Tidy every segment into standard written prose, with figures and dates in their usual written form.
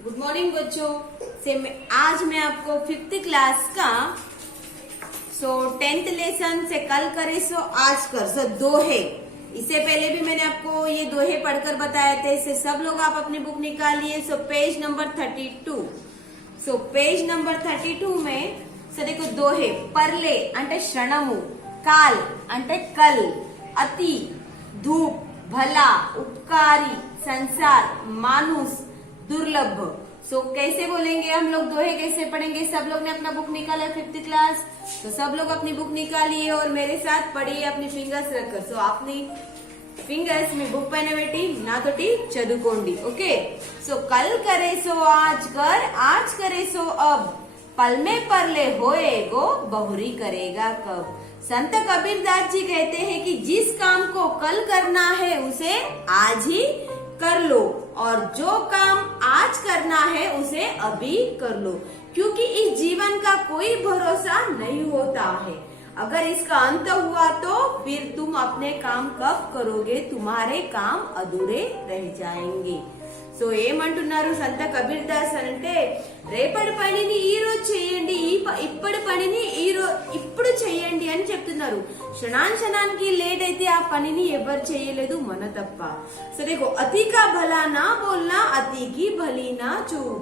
Good morning बच्चों। आज मैं आपको 5th क्लास का 10th लेसन से कल करे सो आज कर दोहे। इससे पहले भी मैंने आपको ये दोहे पढ़कर बताए थे। इसे सब लोग आप अपनी बुक निकालिए। Page number 32। पेज नंबर 32 में देखो दोहे। पर्ले అంటే శ్రణము, काल అంటే कल, अति, धूप, भला, उपकारी, संसार, मानुष, दुर्लभ। कैसे बोलेंगे हम लोग दोहे, कैसे पढ़ेंगे? सब लोग ने अपना बुक निकाला 5th क्लास, तो सब लोग अपनी बुक निकालिए और मेरे साथ पढ़िए अपनी फिंगर्स रखकर। अपनी ఫింగర్స్ మీ బుక్ పైన పెట్టి నాతోటి చదువుకోండి। ఓకే। कल करे सो आज कर, आज करे सो अब, पल में परले होएगो, बहुरी करेगा कब। संत कबीरदास जी कहते हैं कि जिस काम को कल करना है उसे आज ही कर लो, और जो काम आज करना है उसे अभी कर लो, क्योंकि इस जीवन का कोई भरोसा नहीं होता है। अगर इसका अंत हुआ तो फिर तुम अपने काम कब करोगे? तुम्हारे काम अधूरे रह जाएंगे। ఏమంటున్నారు సంత కబీర్దాస్ అంటే, రేపటి పనిని ఈ రోజు చేయండి, ఇప్పటి పనిని ఇప్పుడు చేయండి అని చెప్తున్నారు। క్షణానికి లేట్ అయితే ఆ పనిని ఎవరు చేయలేదు, మన తప్ప। देखो, अति का भला ना बोलना, अति की भली ना चूप,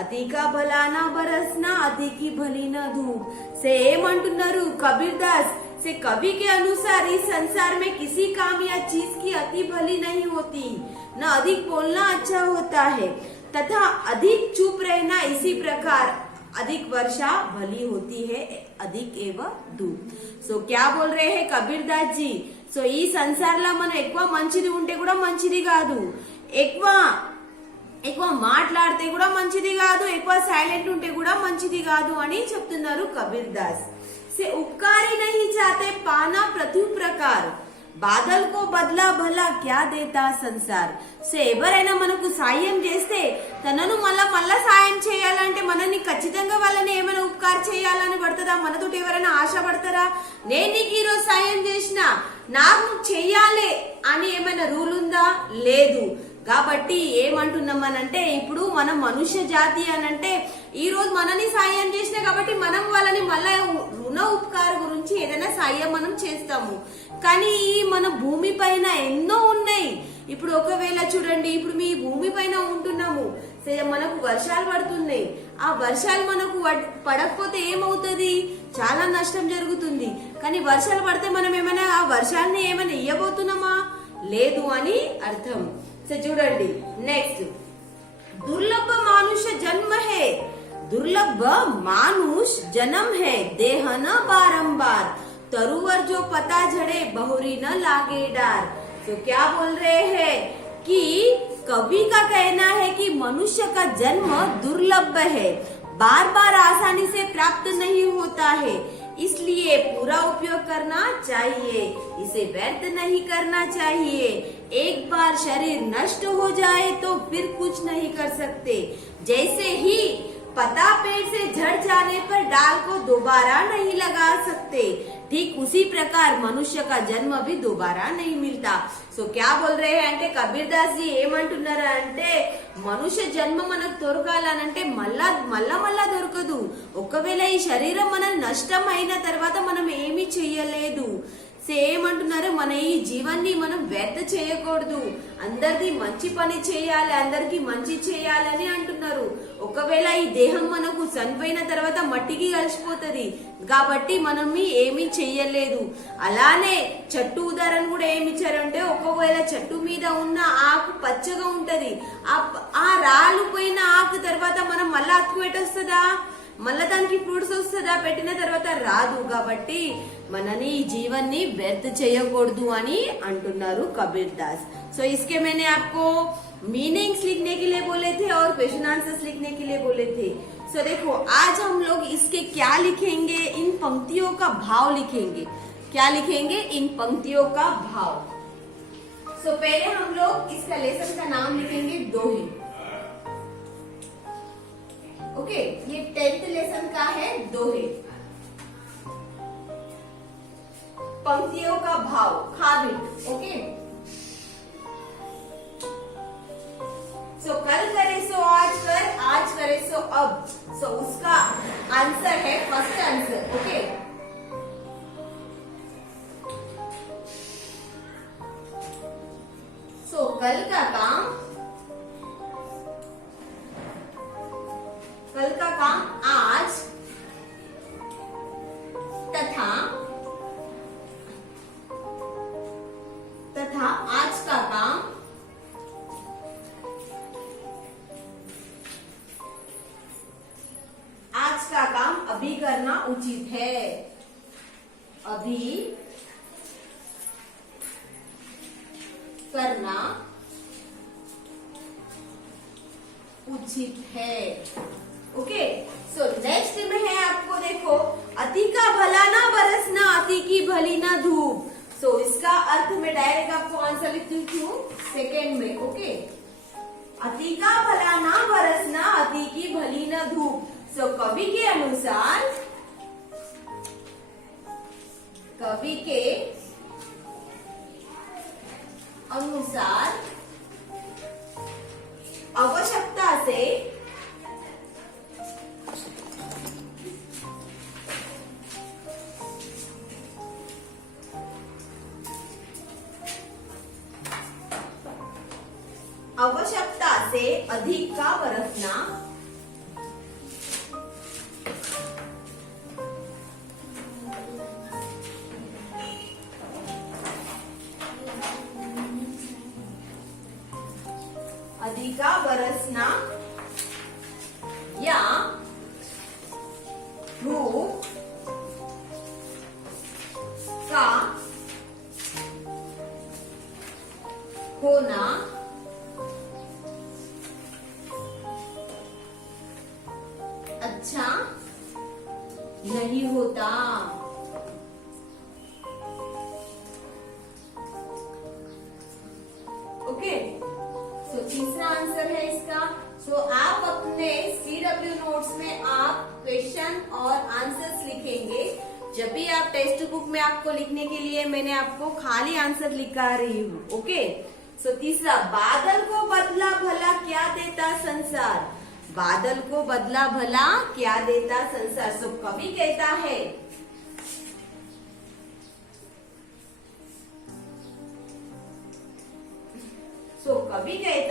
अति का भला ना बरसना, अति की भली ना धूप। ఏమంటున్నారు कबीरदास से, कवि के अनुसार इस संसार में किसी काम या चीज की अति भली नहीं होती, न अधिक बोलना अच्छा होता है तथा अधिक चुप रहना। इसी प्रकार अधिक वर्षा भली होती है, अधिक एवं धूप। क्या बोल रहे हैं कबीरदास जी? ఈ సంసారంలో మనం ఎక్కువ మంచిది ఉంటే కూడా మంచిది కాదు, ఎక్కువ మాట్లాడితే కూడా మంచిది కాదు, ఎక్కువ సైలెంట్ ఉంటే కూడా మంచిది కాదు అని చెప్తున్నారు కబీర్దాస్। से उपकारी नहीं चाहते पाना प्रत्यु प्रकार, బాధల్ కో బదలా భలా క్యా దేతా సంసార్। ఎవరైనా మనకు సాయం చేస్తే తనను మళ్ళా సాయం చేయాలంటే మనని ఖచ్చితంగా వాళ్ళని ఏమైనా ఉపకారం చేయాలని పడుతుందా? మనతోటి ఎవరైనా ఆశ పడతారా? నేను నీకు ఈరోజు సాయం చేసిన, నాకు చెయ్యాలి అని ఏమైనా రూల్ ఉందా? లేదు। కాబట్టి ఏమంటున్నామనంటే, ఇప్పుడు మనం మనుష్య జాతి అనంటే ఈ రోజు మనని సాయం చేసిన కాబట్టి మనం వాళ్ళని మళ్ళా రుణ ఉపకార గురించి ఏదైనా సాయం మనం చేస్తాము। కానీ మన భూమి పైన ఎన్నో ఉన్నాయి। ఇప్పుడు ఒకవేళ చూడండి, ఇప్పుడు మీ భూమి పైన ఉంటున్నాము, మనకు వర్షాలు పడుతున్నాయి, ఆ వర్షాలు మనకు పడకపోతే ఏమవుతుంది? చాలా నష్టం జరుగుతుంది। కానీ వర్షాలు పడితే మనం ఏమైనా ఆ వర్షాలని ఏమైనా ఇయ్యబోతున్నామా? లేదు అని అర్థం। చూడండి నెక్స్ట్, दुर्लभ मानुष जन्म है, दुर्लभ मानुष जन्म है, देह न बारंबार, तरुवर जो पता झड़े, बहुरी न लागे डार। क्या बोल रहे हैं कि कवि का कहना है कि मनुष्य का जन्म दुर्लभ है, बार बार आसानी से प्राप्त नहीं होता है, इसलिए पूरा उपयोग करना चाहिए, इसे व्यर्थ नहीं करना चाहिए। एक बार शरीर नष्ट हो जाए तो फिर कुछ नहीं कर सकते। जैसे ही पत्ता पेड़ से झड़ जाने पर डाल को दोबारा नहीं लगा सकते, ठीक उसी प्रकार मनुष्य का जन्म भी दोबारा नहीं मिलता। क्या बोल रहे हैं అంటే కబీర్దాస్ జీ ఏమంటున్నారు అంటే, మనుష్య జన్మ మనకు దొరకాలనంటే మళ్ళా దొరకదు। ఒకవేళ ఈ శరీరం మన నష్టం అయిన తర్వాత మనం ఏమీ చెయ్యలేదు। ఏమంటున్నారు, మన ఈ జీవాన్ని మనం వ్యర్థ చేయకూడదు, అందరిది మంచి పని చేయాలి, అందరికి మంచి చేయాలని అంటున్నారు। ఒకవేళ ఈ దేహం మనకు చనిపోయిన తర్వాత మట్టికి కలిసిపోతుంది, కాబట్టి మనం ఏమీ చెయ్యలేదు। అలానే చెట్టు ఉదాహరణ కూడా ఏమి ఇచ్చారంటే, ఒకవేళ చెట్టు మీద ఉన్న ఆకు పచ్చగా ఉంటది, ఆ రాలిపోయిన ఆకు తర్వాత మనం మళ్ళా అతుకు పెట్టొస్తుందా? మళ్ళా దానికి ఫ్రూట్స్ వస్తుందా? పెట్టిన తర్వాత రాదు। కాబట్టి మనని ఈ జీవన్ని వ్యర్థ చేయకూడదు అని అంటున్నారు कबीरदास। इसके मैंने आपको मीनिंग्स लिखने के लिए बोले थे और क्वेश्चन आंसर्स लिखने के लिए बोले थे। देखो, आज हम लोग इसके क्या लिखेंगे, इन पंक्तियों का भाव लिखेंगे। क्या लिखेंगे? इन पंक्तियों का भाव। पहले हम लोग इसका लेसन का नाम लिखेंगे दोहे। ओके, ये 10th लेसन का है दोहे। पंक्तियों का भाव, खाबिट। ओके, कल करे सो आज कर, अब। सो उसका आंसर है फर्स्ट आंसर। ओके, सो कल का काम आज तथा आज का काम अभी करना उचित है। अभी करना उचित है। ओके, सो नेक्स्ट में है आपको देखो, अति का भला ना बरसना, अति की भली ना धूप। सो इसका अर्थ में डायरेक्ट आपको आंसर लिखती हूँ सेकेंड में। ओके, अति का भला ना बरसना, अति की भली ना धूप। सो कवि के अनुसार आवश्यकता से अधिक का बरसना या धूप का होना अच्छा नहीं होता। ओके, सो तीसरा आंसर है इसका। सो आप अपने CW नोट्स में आप क्वेश्चन और आंसर्स लिखेंगे। जब भी आप टेक्स्ट बुक में आपको लिखने के लिए मैंने आपको खाली आंसर लिखा रही हूँ। ओके, सो तीसरा, बादल को बदला भला क्या देता संसार। बादल को बदला भला क्या देता संसार। सो कवि कहता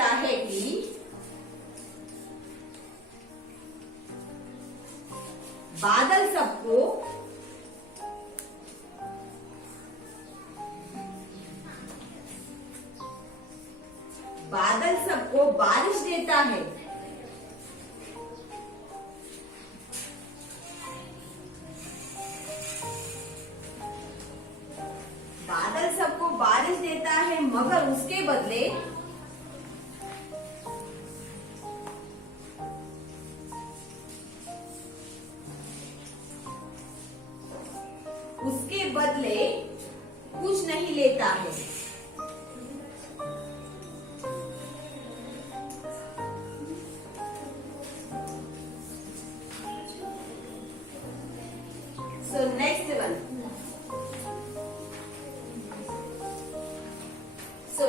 है कि बादल सबको बारिश देता है। बादल सबको बारिश देता है, मगर उसके बदले कुछ नहीं लेता है। सो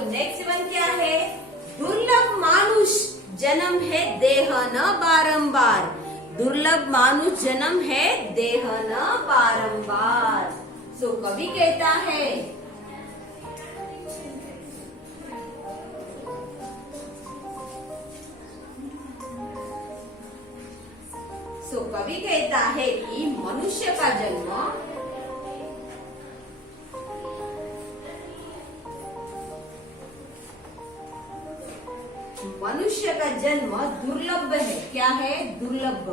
नेक्स्ट वन क्या है? दुर्लभ मानुष जन्म है देह न बारंबार। दुर्लभ मानुष जन्म है देह न बारंबार। सो कवि कहता है कि मनुष्य का जन्म दुर्लभ है। क्या है? दुर्लभ।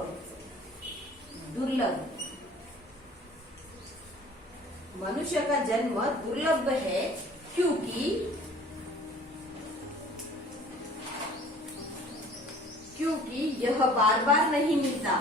मनुष्य का जन्म दुर्लभ है क्योंकि यह बार बार नहीं मिलता।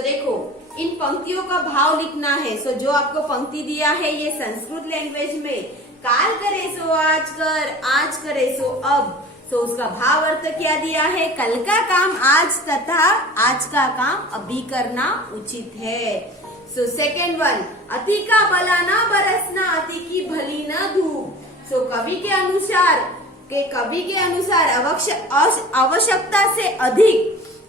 देखो, इन पंक्तियों का भाव लिखना है। जो आपको पंक्ति दिया है ये संस्कृत लैंग्वेज में, काल करे सो आज कर, आज करे सो अब। तो उसका भाव अर्थ क्या दिया है, कल का काम आज तथा आज का काम अभी करना उचित है। सो सेकेंड वन, अति का भला ना बरसना, अति की भली न धूप। सो कवि के अनुसार आवश्यकता से अधिक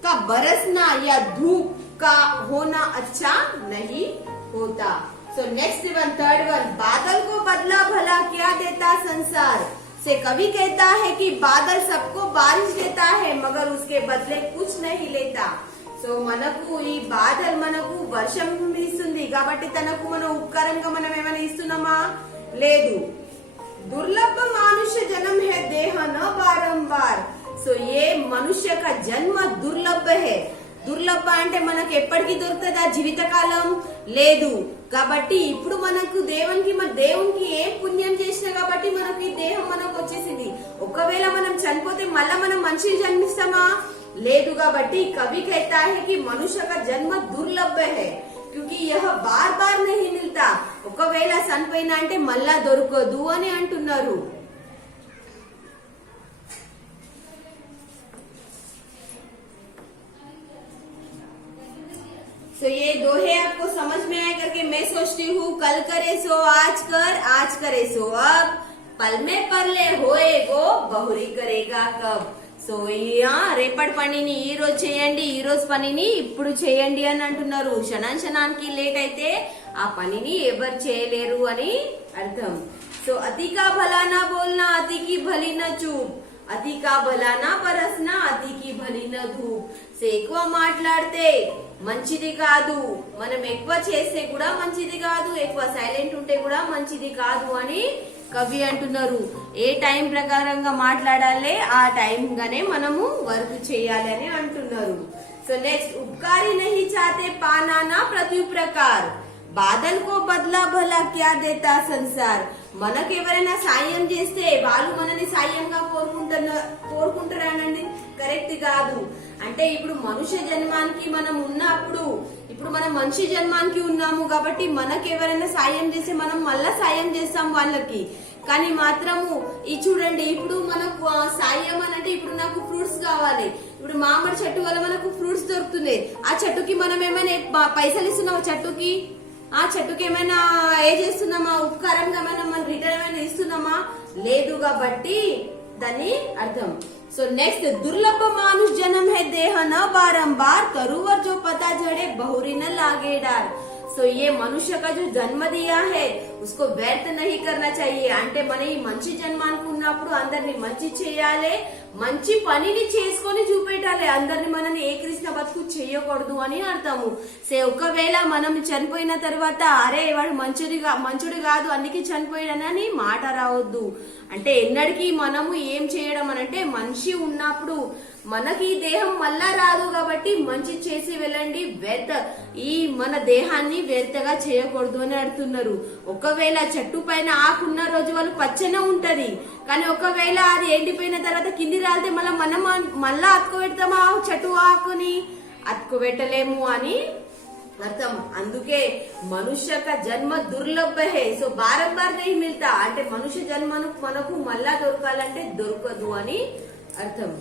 का बरसना या धूप का होना अच्छा नहीं होता। So next one, third one, बादल को बदला भला क्या देता संसार। से कवि कहता है कि बादल सबको बारिश देता है मगर उसके बदले कुछ नहीं लेता। సో మనకు ఈ బాదల్ మనకు వర్షం ఇస్తుంది కాబట్టి తనకు మనం ఉపకారంగా మనం ఏమైనా ఇస్తున్నామా, లేదు। दुर्लभ मनुष्य जन्म है देह न बारंबार। సో ఏ మనుష్య का जन्म दुर्लभ है। దుర్లభ అంటే మనకు ఎప్పటికీ దొరుకుతుందా, జీవితకాలం లేదు కాబట్టి ఇప్పుడు మనకు దేవునికి ఏం పుణ్యం చేసినా కాబట్టి మనకు ఈ దేహం మనకు వచ్చేసింది। ఒకవేళ మనం చనిపోతే మళ్ళా మనం మనిషి జన్మిస్తామా, లేదు కాబట్టి कवि कहता है कि मनुष्य का जन्म दुर्लभ है क्योंकि यह बार बार नहीं मिलता। ఒకవేళ చనిపోయినా అంటే మళ్ళా దొరకదు అని అంటున్నారు। तो ये दोहे आपको समझ में आया करके मैं सोचती हूँ, कल करे सो आज कर, आज करे सो अब, पल में परले होए गो बहुरी करेगा कब। సో రేపటి పనిని ఈ రోజు చేయండి, ఈ రోజు పనిని ఇప్పుడు చేయండి అని అంటున్నారు। క్షణానికి లేట్ అయితే ఆ పనిని ఎవరు చేయలేరు అని అర్థం। సో అతి కా భలా నా బోల్నా, అతి కి భలి న చూప్, అతి కా భలా నా బరస్నా, అతి కి భలి న ధూప్। సో ఎక్కువ మాట్లాడితే మంచిది కాదు, మనం ఎక్కువ చేస్తే కూడా మంచిది కాదు, ఎక్కువ సైలెంట్ ఉంటే కూడా మంచిది కాదు అని కవి అంటున్నారు। ఏ టైం ప్రకారంగా మాట్లాడాలి ఆ టైం గానే మనము వర్క్ చేయాలి అని అంటున్నారు। సో నెక్స్ట్, ఉపకారి నహీ చాతే పానా నా ప్రతి ప్రకార్, బాదల్ కో బదలా భలా క్యా దేతా సంసార్। మనకు ఎవరైనా సాయం చేస్తే వాళ్ళు మనని సాయంగా కోరుకుంటారనండి, కరెక్ట్ కాదు। అంటే ఇప్పుడు మనుష్య జన్మానికి మనం ఉన్నప్పుడు, ఇప్పుడు మనం మనిషి జన్మానికి ఉన్నాము కాబట్టి మనకు ఎవరైనా సాయం చేస్తే మనం మళ్ళా సాయం చేస్తాం వాళ్ళకి। కానీ మాత్రము ఈ చూడండి, ఇప్పుడు మనకు సాయం అని అంటే ఇప్పుడు నాకు ఫ్రూట్స్ కావాలి, ఇప్పుడు మామిడి చెట్టు వల్ల మనకు ఫ్రూట్స్ దొరుకుతున్నాయి, ఆ చెట్టుకి మనం ఏమైనా పైసలు ఇస్తున్నామా, ఆ చెట్టుకి ఏమైనా ఏ చేస్తున్నామా, ఉపకారంగా ఏమైనా మనం రిటర్న్ ఏమైనా ఇస్తున్నామా, లేదు కాబట్టి దాన్ని అర్థం। सो नेक्स्ट, दुर्लभ मानुष जन्म है देह न बारंबार, तरुवर जो पता जड़े बहुरी न लागे डार। సో ये मनुष्य का जो जन्म दिया है उसको व्यर्थ नहीं करना चाहिए। అంటే మన ఈ మంచి జన్మానికి ఉన్నప్పుడు అందరిని మంచి చేయాలి, మంచి పనిని చేసుకొని చూపెట్టాలి, అందరిని మనని ఏ కృష్ణ బతుకు చేయకూడదు అని అర్థము। సే ఒకవేళ మనం చనిపోయిన తర్వాత అరే వాడు మంచుడు కాదు అందుకే చనిపోయాడని మాట రావద్దు। అంటే ఎన్నడికి మనము ఏం చేయడం అనంటే మనిషి ఉన్నప్పుడు మనకి ఈ దేహం మళ్ళా రాదు కాబట్టి మంచి చేసి వెళ్ళండి, ఈ మన దేహాన్ని వ్యర్థగా చేయకూడదు అని అడుగుతున్నారు। ఒకవేళ చెట్టు పైన ఆకున్న రోజు వాళ్ళు పచ్చనే ఉంటది, కానీ ఒకవేళ అది ఎండిపోయిన తర్వాత కింది రాలితే మనం మళ్ళా అతుకోబెడతామా చెట్టు ఆకుని, అతుకోబెట్టలేము అని అర్థం। అందుకే మనుష్య का జన్మ దుర్లభ है, సో బారంబార్ नहीं मिलता, అంటే మనుష్య జన్మను మనకు మళ్ళా దొరకాలంటే దొరకదు అని అర్థం।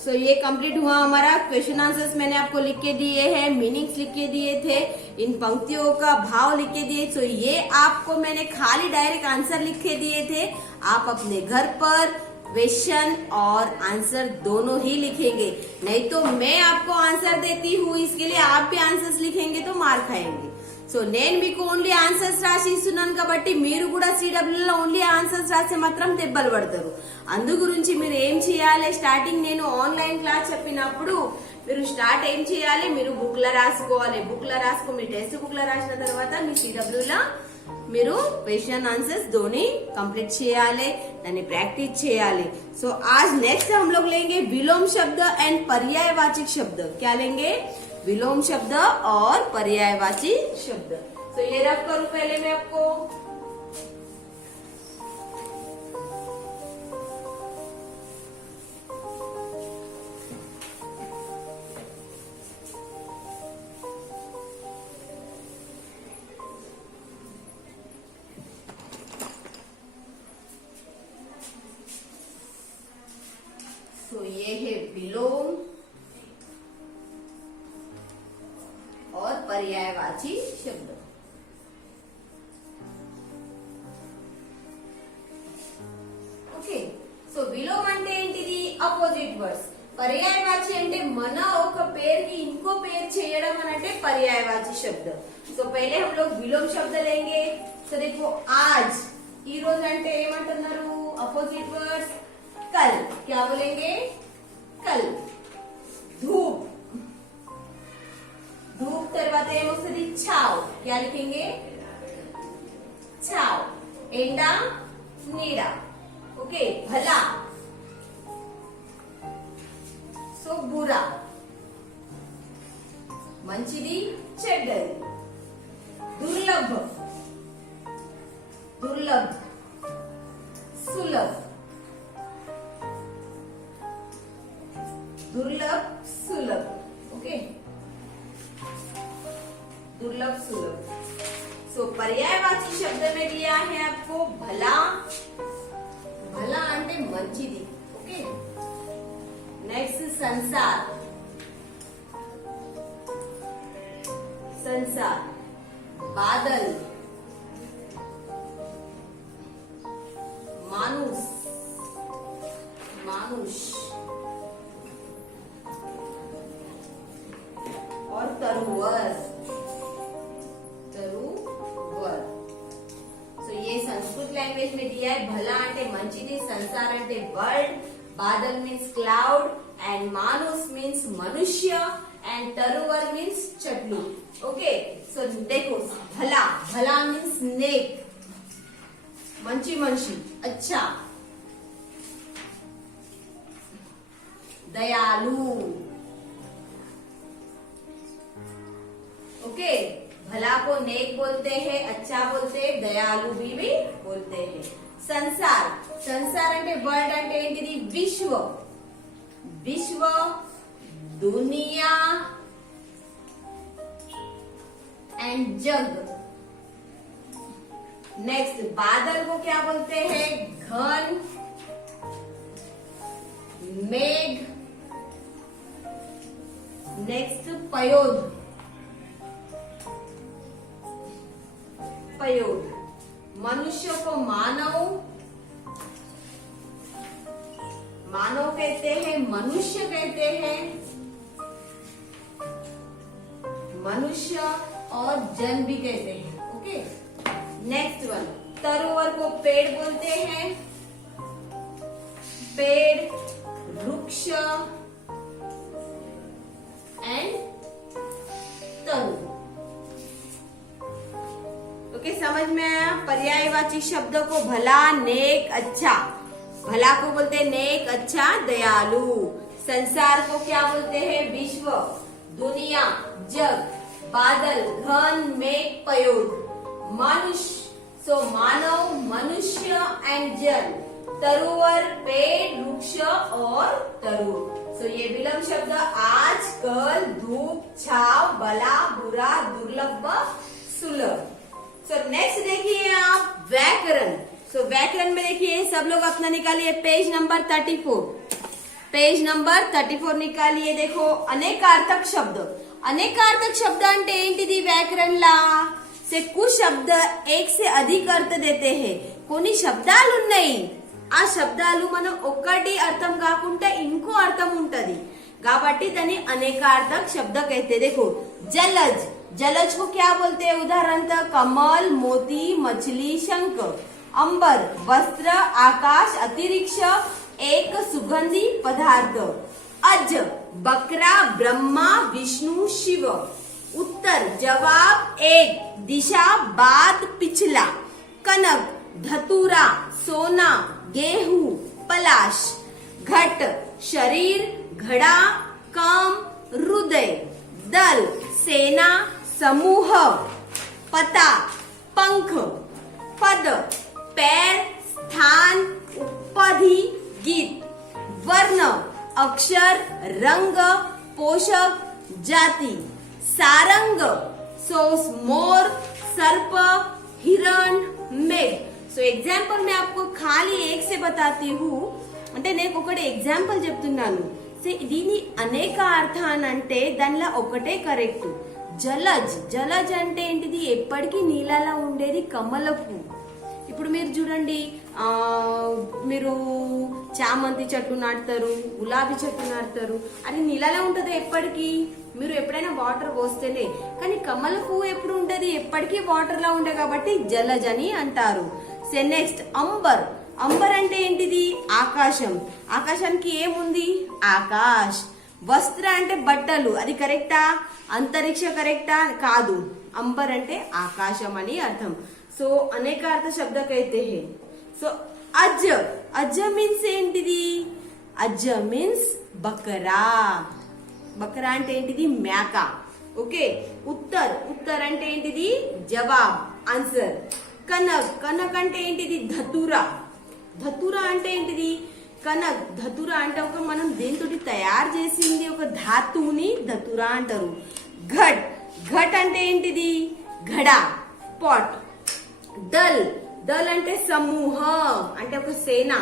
सो ये कंप्लीट हुआ हमारा क्वेश्चन आंसर्स। मैंने आपको लिख के दिए हैं, मीनिंग्स लिख के दिए थे, इन पंक्तियों का भाव लिख के दिए। सो ये आपको मैंने खाली डायरेक्ट आंसर लिख के दिए थे, आप अपने घर पर क्वेश्चन और आंसर दोनों ही लिखेंगे, नहीं तो मैं आपको आंसर देती हूँ इसके लिए आप भी आंसर्स लिखेंगे तो मार खाएंगे। సో నేను మీకు ఓన్లీ ఆన్సర్స్ రాసి ఇస్తున్నాను కాబట్టి మీరు కూడా సిడబ్ల్యూలో ఓన్లీ ఆన్సర్స్ రాస్తే మాత్రం దెబ్బలు పడతారు। అందు గురించి మీరు ఏం చేయాలి, స్టార్టింగ్ నేను ఆన్లైన్ క్లాస్ చెప్పినప్పుడు మీరు ఏం చేయాలి, మీరు బుక్ లో రాసుకోవాలి, మీ టెక్స్ట్ బుక్ లో రాసిన తర్వాత మీ సిడబ్ల్యూలో మీరు क्वेश्चन आंसर्स दोनों कंप्लीट చేయాలి, దాన్ని ప్రాక్టీస్ చేయాలి। సో आज नेक्स्ट हम लोग लेंगे विलोम शब्द एंड पर्यायवाची शब्द। क्या लेंगे, विलोम शब्द और पर्यायवाची शब्द। तो ये रफ करूं पहले मैं आपको। सो ये है विलोम और पर्यायवाची शब्द। ఓకే సో విలోమం అంటే ఏంటిది? Opposite words. पर्यायवाची అంటే మన ఒక పేరుకి ఇంకో పేరు చేయడం అంటే पर्यायवाची शब्द। సో पहले हम लोग विलोम शब्द लेंगे। సో देखो आज ఈ రోజు అంటే ఏమంటున్నారు? अपोजिट वर्ड्स कल क्या बोलेंगे? कल। धूप, धूप తర్వాత ఏమొస్తుంది? छाव क्या लिखेंगे? छाव। ఎండా, నీడ। ओके भला సో बुरा, మంచిది, చెడ్డది। दुर्लभ, दुर्लभ, सुलभ, दुर्लभ, सुलभ। ओके दुर्लभ, सुलभ। सो पर्यायवाची शब्द में लिया है आपको भला, भला అంటే మంచిది। ओके नेक्स्ट संसार, संसार। बादल, मानुष, मानुष और तरुवर, तरुवर। सो ये संस्कृत लैंग्वेज में दिया है। भला అంటే మంచిది, संसार అంటే वर्ल्ड, बादल मीन्स क्लाउड and मानुष मीन्स मनुष्य and तरुवर मीन्स चटलू। ओके सो देखो भला, भला मीन्स नेक, మంచి మనిషి, अच्छा। दयालु, ओके भला को नेक बोलते हैं, अच्छा बोलते हैं, दयालु भी बोलते हैं। संसार, संसार అంటే वर्ल्ड అంటే ఏంటిది? విశ్వ, विश्व, दुनिया एंड जग। नेक्स्ट बादल को क्या बोलते हैं? घन, मेघ। नेक्स्ट पयोद, पयोद। मनुष्य को मानव, मानव कहते हैं, मनुष्य कहते हैं, मनुष्य और जन भी कहते हैं। ओके नेक्स्ट वन तरोवर को पेड़ बोलते हैं, पेड़, वृक्ष एंड तरु। ओके समझ में आया? पर्यायवाची शब्दों को भला, नेक, अच्छा। भला को बोलते हैं नेक, अच्छा, दयालु। संसार को क्या बोलते हैं? विश्व, दुनिया, जग। बादल, घन, मेघ, पयोद। मनुष्य सो मानव, मनुष्य एंड जन। तरुवर, पेड़, वृक्ष और तरु। सो ये विलोम शब्द आज, कल, धूप, छाव, भला, बुरा, दुर्लभ, सुलभ। सो नेक्स्ट देखिए आप व्याकरण। सो व्याकरण में देखिए सब लोग अपना निकालिए पेज नंबर 34, पेज नंबर 34 निकालिए। देखो अनेकार्थक शब्द, अनेकार्थक शब्द అంటే ఏంటిది వ్యాకరణంలా? से कुछ शब्द एक से अधिक अर्थ देते हैं। కొన్ని శబ్దాలు ఉన్నాయి, ఆ శబ్దాలు మనం ఒక్కటి అర్థం కాకుండా ఇంకో అర్థం ఉంటది కాబట్టి దాన్ని అనేకార్థक शब्द कहते। देखो जलज, जलज को क्या बोलते हैं? उदाहरण कमल, मोती, मछली, शंख। अंबर, वस्त्र, आकाश, अंतरिक्ष, एक सुगंधी पदार्थ। अज, बकरा, ब्रह्मा, विष्णु, शिव। उत्तर, जवाब, एक, दिशा, बाद, पिछला। कनक, धतूरा, सोना, गेहूं, पलाश। घट, शरीर, घड़ा, काम, हृदय। दल, सेना, समूह। पता, पंख। पद, पैर, स्थान, उपाधि, गीत। वर्ण, अक्षर, रंग, पोषक, जाति। सारंग, सो मोर, सर्प, हिरण, मेघ। सो एग्जाम्पल मैं आपको खाली एक से बताती हूँ। అంటే నేను ఒకటి ఎగ్జాంపుల్ చెప్తున్నాను. దీని అనేక అర్థాన్ని అంటే దానిలో ఒకటే కరెక్ట్. జలజ్, జలజ్ అంటే ఏంటిది? ఎప్పటికీ నీళ్ళలా ఉండేది కమల పువ్వు. ఇప్పుడు మీరు చూడండి, మీరు చామంతి చెట్టు నాటుతారు, గులాబీ చెట్టు నాటుతారు, అది నీళ్ళలా ఉంటది ఎప్పటికీ, మీరు ఎప్పుడైనా వాటర్ పోస్తేనే. కానీ కమల పువ్వు ఎప్పుడు ఉంటది? ఎప్పటికీ వాటర్ లా ఉండే కాబట్టి జలజ్ అని అంటారు. Next amber. అంబర్ అంటే ఏంటిది? ఆకాశం. ఆకాశానికి ఏముంది? ఆకాశ్. వస్త్ర అంటే బట్టలు, అది కరెక్టా? అంతరిక్ష కరెక్టా? కాదు. అంబర్ అంటే ఆకాశం అని అర్థం. సో అనేక అర్థ శబ్ద కైతే హే. సో అజ్, అజ్ మీన్స్ ఏంటిది? అజ్ మీన్స్ బకరా. బకరా అంటే ఏంటిది? మేక. ఓకే. ఉత్తర్, ఉత్తర్ అంటే ఏంటిది? జవాబ్, ఆన్సర్. కనక్, కనక్ అంటే ఏంటిది? ధతురా. ధతురా అంటే ఏంటిది? కనక్, ధతురా అంటే ఒక మనం దేనితోటి తయారు చేసింది ఒక ధాతువుని ధతురా అంటారు. ఘట్, ఘట్ అంటే ఏంటిది? ఘడ, పాట్. దల్, దల్ అంటే సమూహం, అంటే ఒక సేన.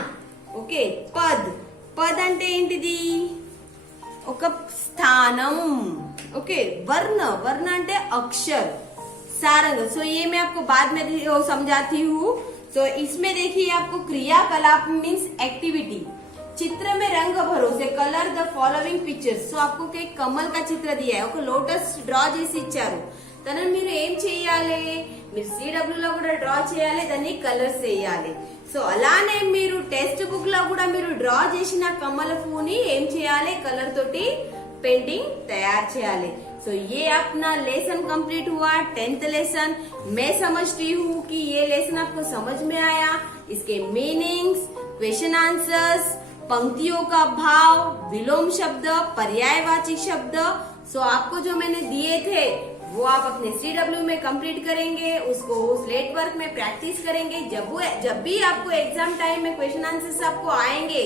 ఓకే. పద్, పద్ అంటే ఏంటిది? ఒక స్థానం. ఓకే. वर्ण, वर्ण అంటే अक्षर, सारंग. सो ये मैं आपको बाद में समझाती हूँ. सो इसमें देखिए आपको क्रियाकलाप मीन्स एक्टिविटी. चित्र में रंग भरो से colour the following pictures. So आपको एक कमल का चित्र दिया है, ఒక లోటస్ డ్రా చేసి ఇచ్చారు. తనని మీరు ఏం చేయాలి? మీరు CW లో కూడా డ్రా చేయాలి, దాన్ని కలర్స్ వేయాలి. సో అలానే మీరు టెక్స్ట్ బుక్ లో కూడా మీరు డ్రా చేసిన కమల పువ్వుని ఏం చేయాలి? కలర్ తోటి पेंटिंग तैयार చేయాలి. सो ये अपना लेसन कंप्लीट हुआ, 10th लेसन. मैं समझती हूँ कि ये लेसन आपको समझ में आया. इसके मीनिंग्स, क्वेश्चन आंसर्स, पंक्तियों का भाव, विलोम शब्द, पर्यायवाची शब्द, सो आपको जो मैंने दिए थे वो आप अपने CW में कंप्लीट करेंगे, उसको स्लेट वर्क में प्रैक्टिस करेंगे. जब भी आपको एग्जाम टाइम में क्वेश्चन आंसर्स आपको आएंगे,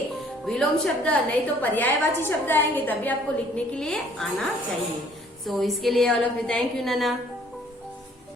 विलोम शब्द नहीं तो पर्यायवाची शब्द आएंगे, तभी आपको लिखने के लिए आना चाहिए. सो इसके लिए all of you thank you Nana.